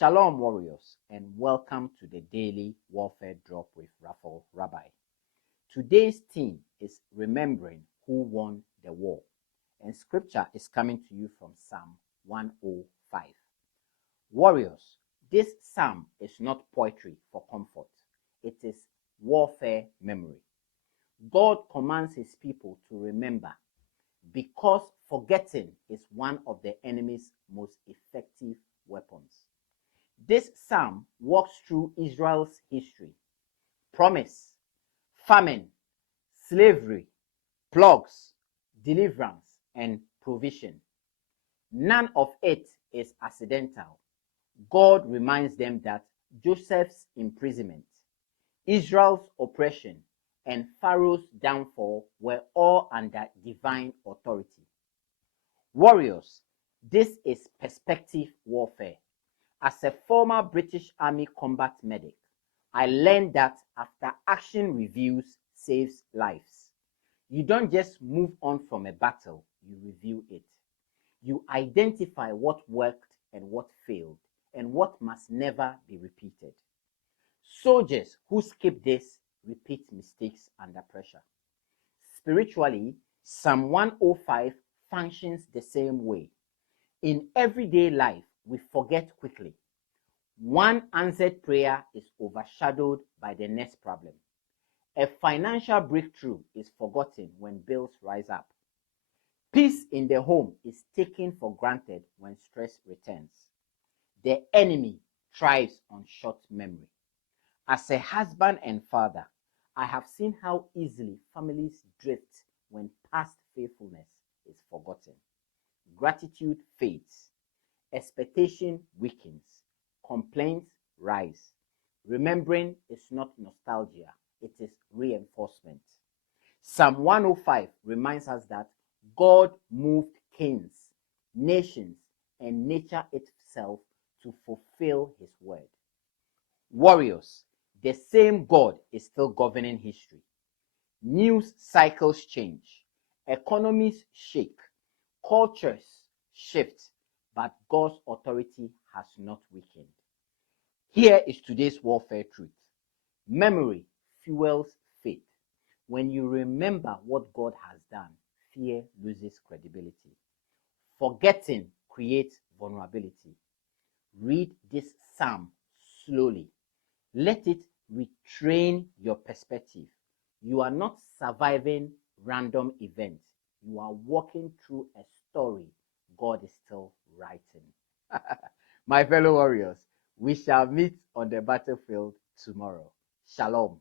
Shalom, warriors, and welcome to the Daily Warfare Drop with Raphael Rabbi. Today's theme is remembering who won the war, and scripture is coming to you from Psalm 105. Warriors, this psalm is not poetry for comfort, it is warfare memory. God commands his people to remember because forgetting is one of the enemy's most effective weapons. This psalm walks through Israel's history: promise, famine, slavery, plagues, deliverance, and provision. None of it is accidental. God reminds them that Joseph's imprisonment, Israel's oppression, and Pharaoh's downfall were all under divine authority. Warriors, this is perspective warfare. As a former British Army combat medic, I learned that after action reviews saves lives. You don't just move on from a battle, you review it. You identify what worked and what failed, and what must never be repeated. Soldiers who skip this repeat mistakes under pressure. Spiritually, Psalm 105 functions the same way. In everyday life, we forget quickly. One answered prayer is overshadowed by the next problem. A financial breakthrough is forgotten when bills rise up. Peace in the home is taken for granted when stress returns. The enemy thrives on short memory. As a husband and father, I have seen how easily families drift when past faithfulness is forgotten. Gratitude fades. Expectation weakens. Complaints rise. Remembering is not nostalgia, it is reinforcement. Psalm 105 reminds us that God moved kings, nations, and nature itself to fulfill his word. Warriors, the same God is still governing history. News cycles change, economies shake, cultures shift, but God's authority has not weakened. Here is today's warfare truth. Memory fuels faith. When you remember what God has done, fear loses credibility. Forgetting creates vulnerability. Read this psalm slowly. Let it retrain your perspective. You are not surviving random events. You are walking through a story God is still writing. My fellow warriors, we shall meet on the battlefield tomorrow. Shalom.